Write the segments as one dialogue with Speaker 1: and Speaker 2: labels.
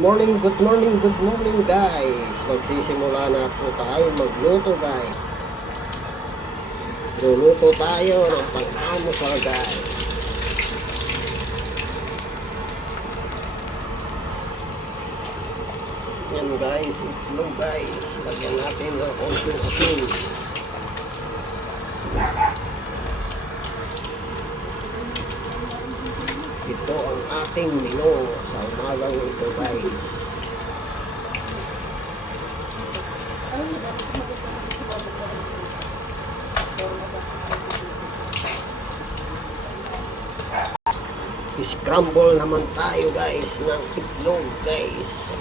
Speaker 1: Morning, good morning, good morning guys. Magsisimula na po tayo magluto guys. Luluto tayo ng pang-amusal guys. Yan guys, itlog guys. Lagyan natin ng konting asin. Ito ang ating menu sa umagang ito guys. Scramble naman tayo guys ng itlog guys.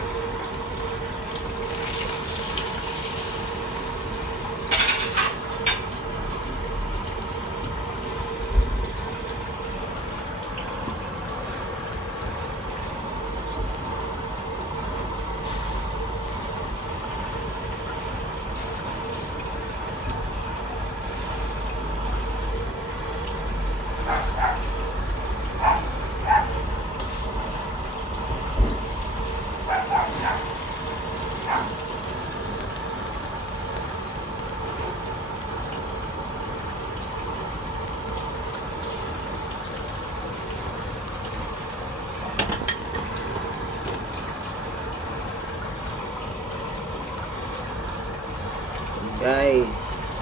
Speaker 1: Guys,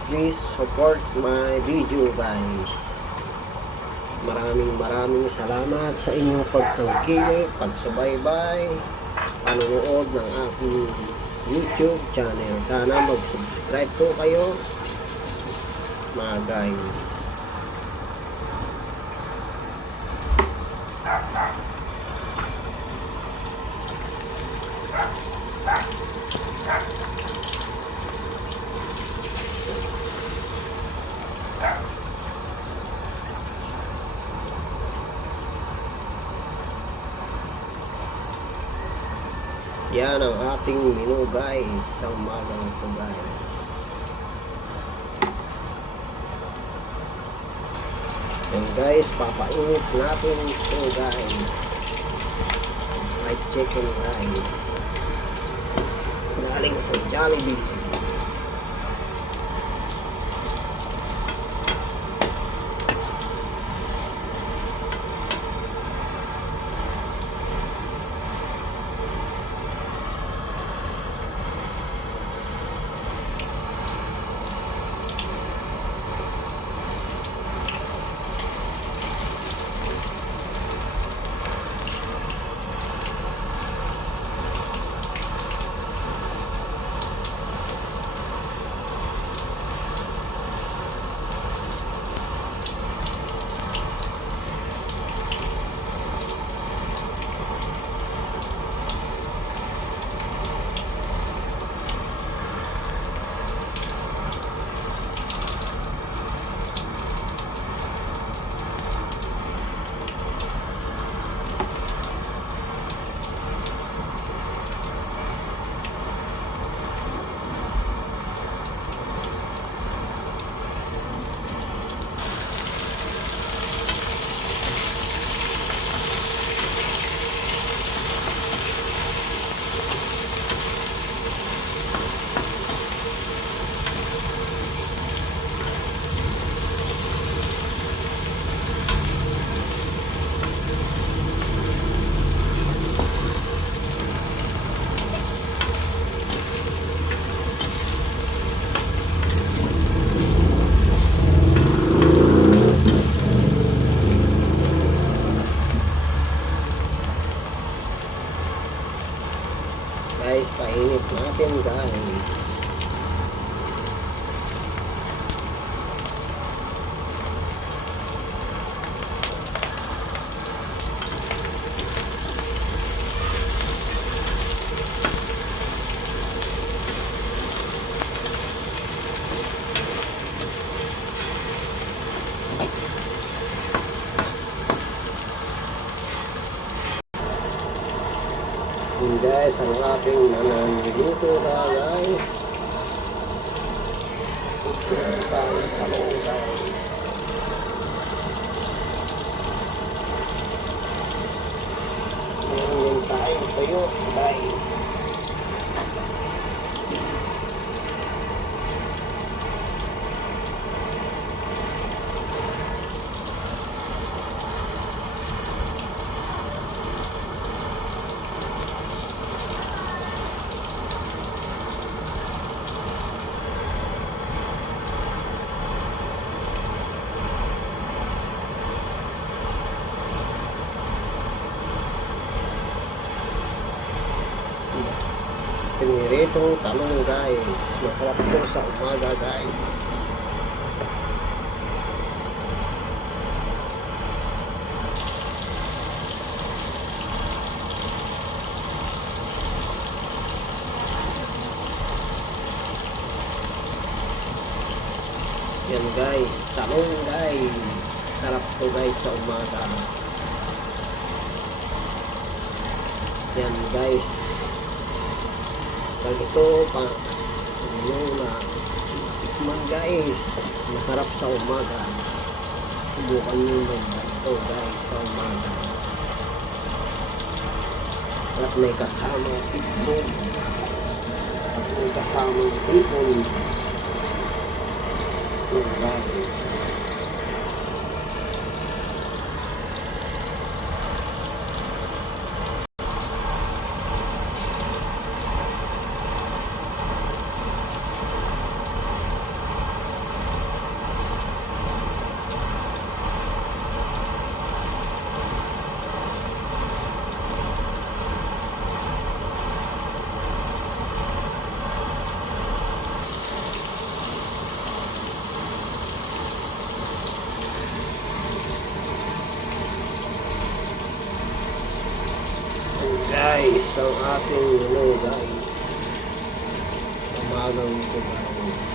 Speaker 1: please support my video guys. Maraming maraming salamat sa inyong pagtangkilik, pagsubaybay, panonood ng aking YouTube channel. Sana mag-subscribe po kayo mga guys. Yan ang ating menu guys sa umagang ito guys. Yan guys, papainit natin ito guys. Fried chicken guys. Galing sa Jollibee. Yun guys, ang ating nananiligo na guys. Tayo talong guys. Ngayon tayo tayo. Piniritong talong guys. Masarap po sa umaga guys. Yan guys, talong guys. Sarap to guys sa umaga. Yan guys. Pag ito pa, ano na, tikman guys. Masarap sa umaga. Subukan nyo yung ito guys sa umaga. At may kasama itlog. At may kasama ipon. Yan guys. Guys, ang ating ano guys. Umagang ito guys.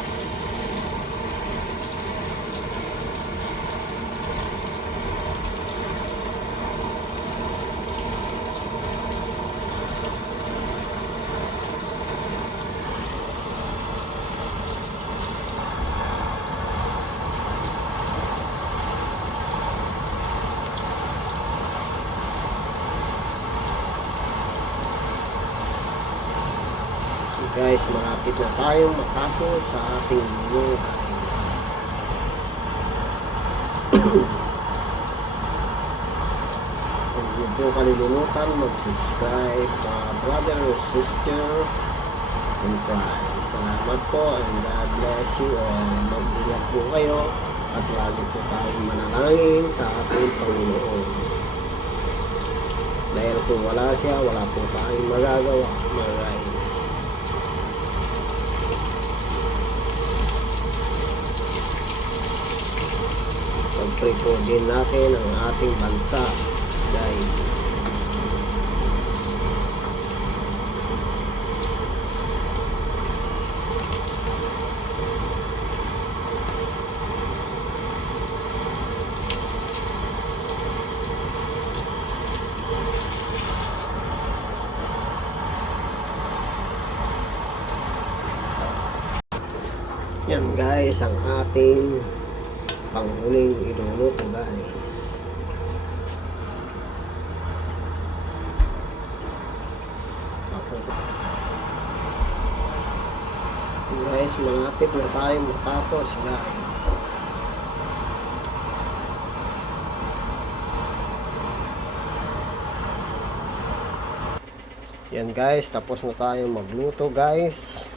Speaker 1: Guys, malapit na tayong matapos sa ating menu. Huwag niyo po kalilimutan mag-subscribe mga brother or sister in Christ. Salamat po and God bless you and mag-ingat po kayo at lagi po tayong manalangin sa ating Panginoon. Dahil kung wala siya, wala po tayong magagawa mga po din natin ang ating bansa, guys. Yan guys, ang ating panghuling iluluto guys. Guys, malapit na tayo matapos guys. Yan guys, tapos na tayo magluto guys.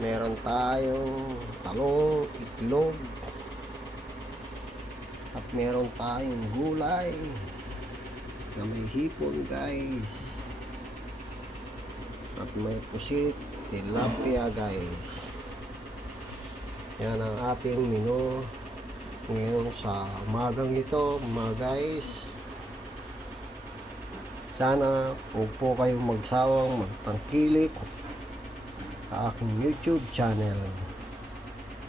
Speaker 1: Meron tayong talong, itlog, at meron tayong gulay na may hipon guys. At may pusit, tilapia guys. Yan ang ating menu ngayon sa umagang ito mga guys. Sana huwag po kayong magsawang magtangkilik sa aking YouTube channel.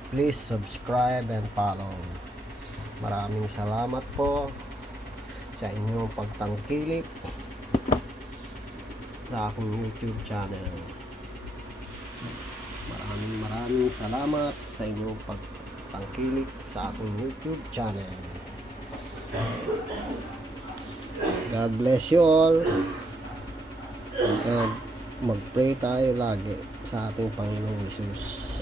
Speaker 1: Please subscribe and follow. Maraming salamat po sa inyong pagtangkilik sa aking YouTube channel. Maraming maraming salamat sa inyong pagtangkilik sa aking YouTube channel. God bless you all. And mag-pray tayo lagi sa ating Panginoong Jesus.